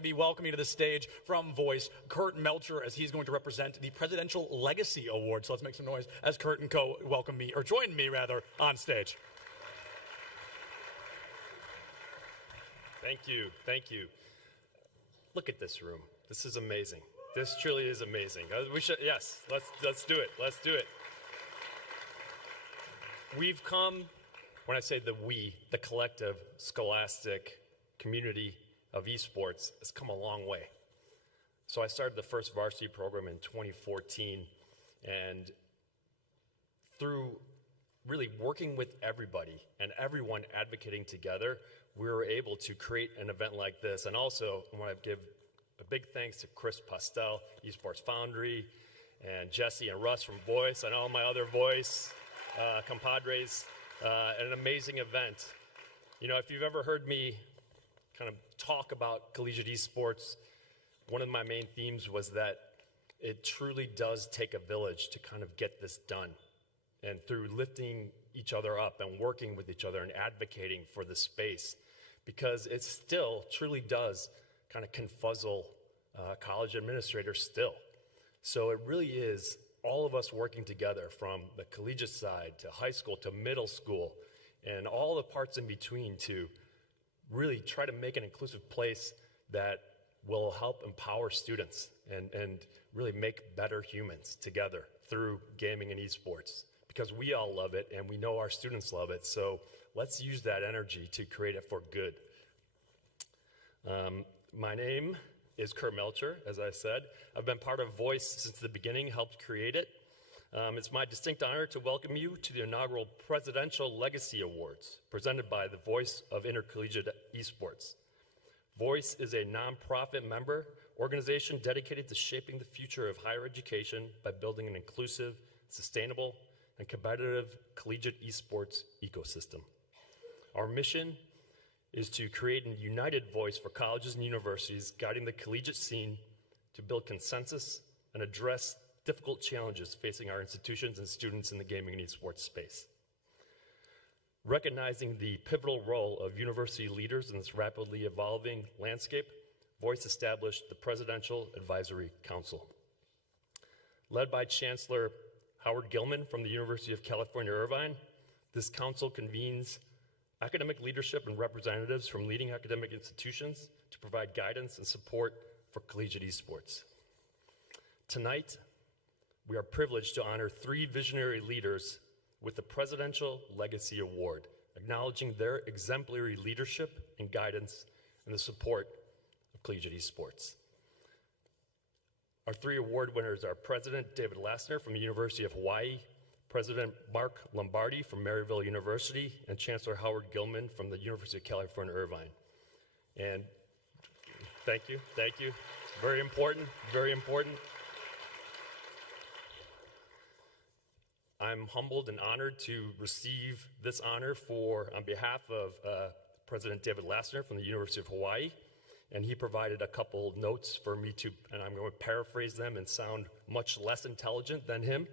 going to be welcoming to the stage from Voice, Kurt Melcher, as he's going to represent the Presidential Legacy Award. So let's make some noise as Kurt and co welcome me, or join me rather, on stage. Thank you, thank you. Look at this room. This is amazing. This truly is amazing. We should, yes, let's do it. Let's do it. We've come, when I say the we, the collective Scholastic community of esports has come a long way. So I started the first varsity program in 2014, and through really working with everybody and everyone advocating together, we were able to create an event like this. And also, I want to give a big thanks to Chris Postel, Esports Foundry, and Jesse and Russ from Voice, and all my other Voice compadres. An amazing event. You know, if you've ever heard me kind of talk about collegiate esports, one of my main themes was that it truly does take a village to kind of get this done. And through lifting each other up and working with each other and advocating for the space, because it still truly does kind of confuzzle college administrators still. So it really is all of us working together, from the collegiate side to high school to middle school and all the parts in between, to really try to make an inclusive place that will help empower students and really make better humans together through gaming and esports, because we all love it and we know our students love it. So let's use that energy to create it for good. My name is Kurt Melcher, as I said. I've been part of Voice since the beginning, helped create it. It's my distinct honor to welcome you to the inaugural Presidential Legacy Awards, presented by the Voice of Intercollegiate Esports. Voice is a nonprofit member organization dedicated to shaping the future of higher education by building an inclusive, sustainable, and competitive collegiate esports ecosystem. Our mission is to create a united voice for colleges and universities, guiding the collegiate scene to build consensus and address difficult challenges facing our institutions and students in the gaming and esports space. Recognizing the pivotal role of university leaders in this rapidly evolving landscape, Voice established the Presidential Advisory Council. Led by Chancellor Howard Gilman from the University of California, Irvine, this council convenes academic leadership and representatives from leading academic institutions to provide guidance and support for collegiate esports. Tonight, we are privileged to honor 3 visionary leaders with the Presidential Legacy Award, acknowledging their exemplary leadership and guidance and the support of collegiate esports. Our 3 award winners are President David Lassner from the University of Hawaii, President Mark Lombardi from Maryville University, and Chancellor Howard Gilman from the University of California, Irvine. And thank you, thank you. It's very important, very important. I'm humbled and honored to receive this honor on behalf of President David Lassner from the University of Hawaii. And he provided a couple notes for me to, and I'm going to paraphrase them and sound much less intelligent than him.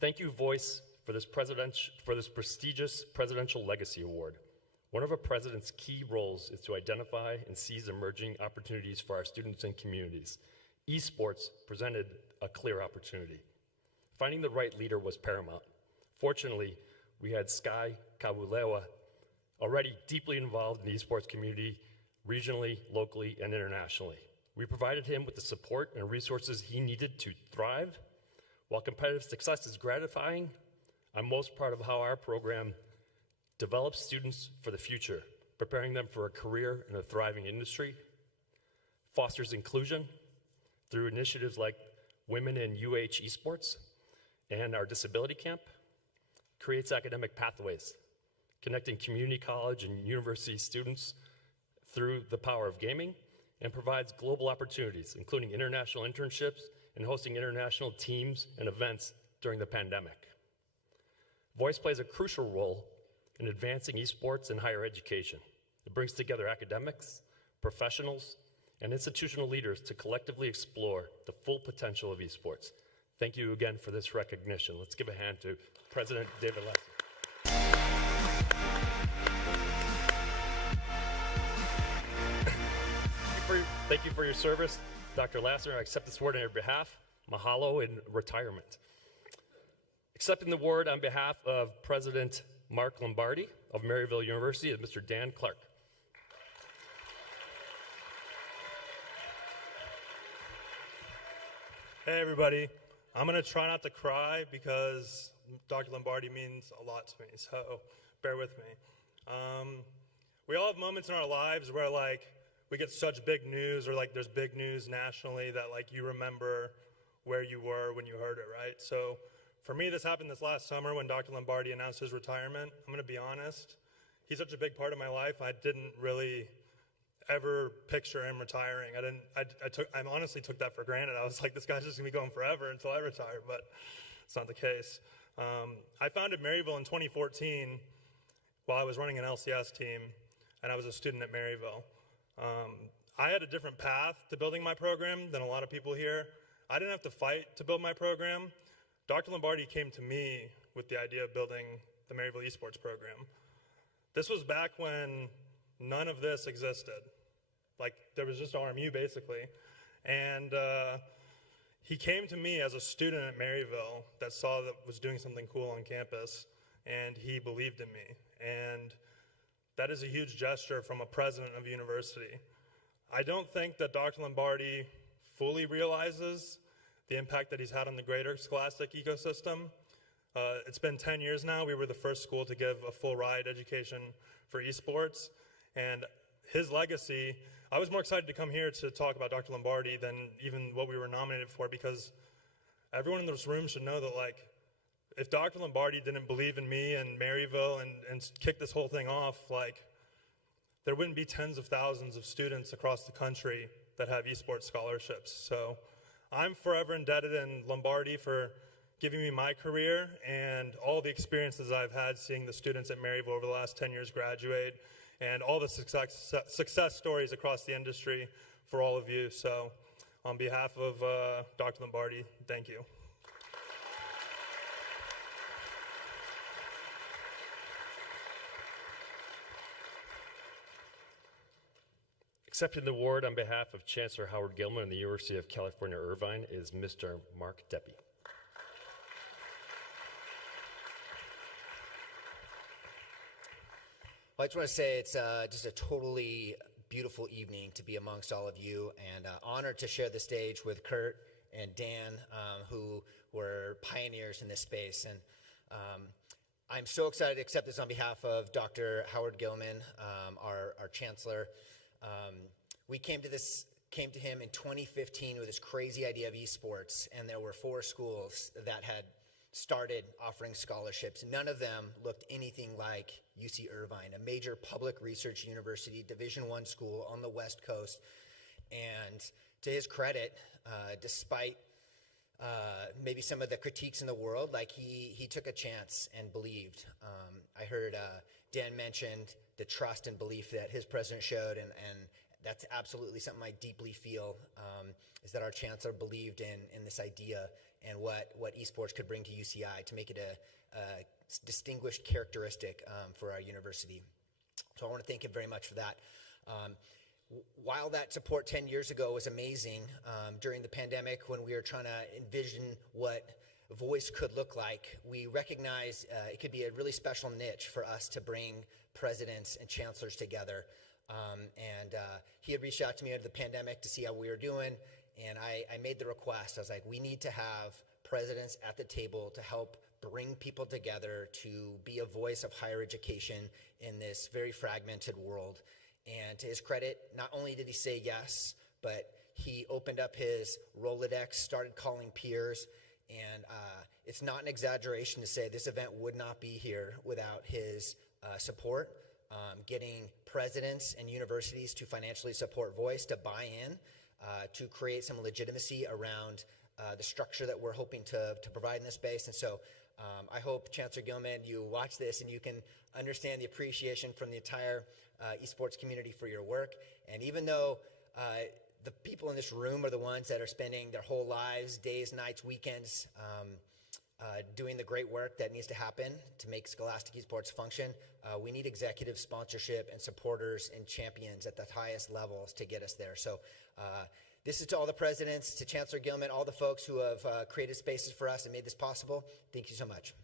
Thank you, Voice, for this prestigious Presidential Legacy Award. One of a president's key roles is to identify and seize emerging opportunities for our students and communities. Esports presented a clear opportunity. Finding the right leader was paramount. Fortunately, we had Sky Kabulewa, already deeply involved in the esports community, regionally, locally, and internationally. We provided him with the support and resources he needed to thrive. While competitive success is gratifying, I'm most proud of how our program develops students for the future, preparing them for a career in a thriving industry, fosters inclusion through initiatives like Women in UH Esports and our Disability Camp, creates academic pathways, connecting community college and university students through the power of gaming, and provides global opportunities, including international internships and hosting international teams and events during the pandemic. Voice plays a crucial role in advancing esports in higher education. It brings together academics, professionals, and institutional leaders to collectively explore the full potential of esports. Thank you again for this recognition. Let's give a hand to President David Lassner. Thank you for your service. Dr. Lassner, I accept this award on your behalf. Mahalo in retirement. Accepting the award on behalf of President Mark Lombardi of Maryville University is Mr. Dan Clark. Hey everybody, I'm going to try not to cry because Dr. Lombardi means a lot to me, so bear with me. We all have moments in our lives where we get such big news, or there's big news nationally that you remember where you were when you heard it, right? So for me, this happened this last summer when Dr. Lombardi announced his retirement. I'm going to be honest, he's such a big part of my life, I didn't really ever picture him retiring. I honestly took that for granted. I was like, this guy's just gonna be going forever until I retire, but it's not the case. I founded Maryville in 2014 while I was running an LCS team, and I was a student at Maryville. I had a different path to building my program than a lot of people here. I didn't have to fight to build my program. Dr. Lombardi came to me with the idea of building the Maryville Esports program. This was back when none of this existed. There was just RMU basically. And he came to me as a student at Maryville that saw that was doing something cool on campus, and he believed in me. And that is a huge gesture from a president of a university. I don't think that Dr. Lombardi fully realizes the impact that he's had on the greater Scholastic ecosystem. It's been 10 years now. We were the first school to give a full ride education for esports. And his legacy, I was more excited to come here to talk about Dr. Lombardi than even what we were nominated for, because everyone in this room should know that if Dr. Lombardi didn't believe in me and Maryville and kick this whole thing off, there wouldn't be tens of thousands of students across the country that have esports scholarships. So I'm forever indebted in Lombardi for giving me my career and all the experiences I've had seeing the students at Maryville over the last 10 years graduate, and all the success stories across the industry for all of you. So on behalf of Dr. Lombardi, thank you. Accepting the award on behalf of Chancellor Howard Gilman and the University of California, Irvine is Mr. Mark Deppy. Well, I just want to say it's just a totally beautiful evening to be amongst all of you, and honored to share the stage with Kurt and Dan, who were pioneers in this space. And I'm so excited to accept this on behalf of Dr. Howard Gilman, our chancellor. We came to him in 2015 with this crazy idea of esports, and there were 4 schools that had started offering scholarships. None of them looked anything like UC Irvine, a major public research university, Division I school on the West Coast. And to his credit, despite maybe some of the critiques in the world, he took a chance and believed. I heard Dan mentioned the trust and belief that his president showed, and that's absolutely something I deeply feel, is that our chancellor believed in this idea and what esports could bring to UCI to make it a distinguished characteristic for our university. So I want to thank him very much for that. While that support 10 years ago was amazing, during the pandemic when we were trying to envision what voice could look like, we recognized it could be a really special niche for us to bring presidents and chancellors together. He had reached out to me over the pandemic to see how we were doing, and I made the request. I was like, we need to have presidents at the table to help bring people together to be a voice of higher education in this very fragmented world. And to his credit, not only did he say yes, but he opened up his Rolodex, started calling peers, and it's not an exaggeration to say this event would not be here without his support. Getting presidents and universities to financially support Voice, to buy in, to create some legitimacy around the structure that we're hoping to provide in this space. And so I hope, Chancellor Gilman, you watch this and you can understand the appreciation from the entire esports community for your work. And even though the people in this room are the ones that are spending their whole lives, days, nights, weekends, doing the great work that needs to happen to make Scholastic Esports function. We need executive sponsorship and supporters and champions at the highest levels to get us there. So this is to all the presidents, to Chancellor Gilman, all the folks who have created spaces for us and made this possible. Thank you so much.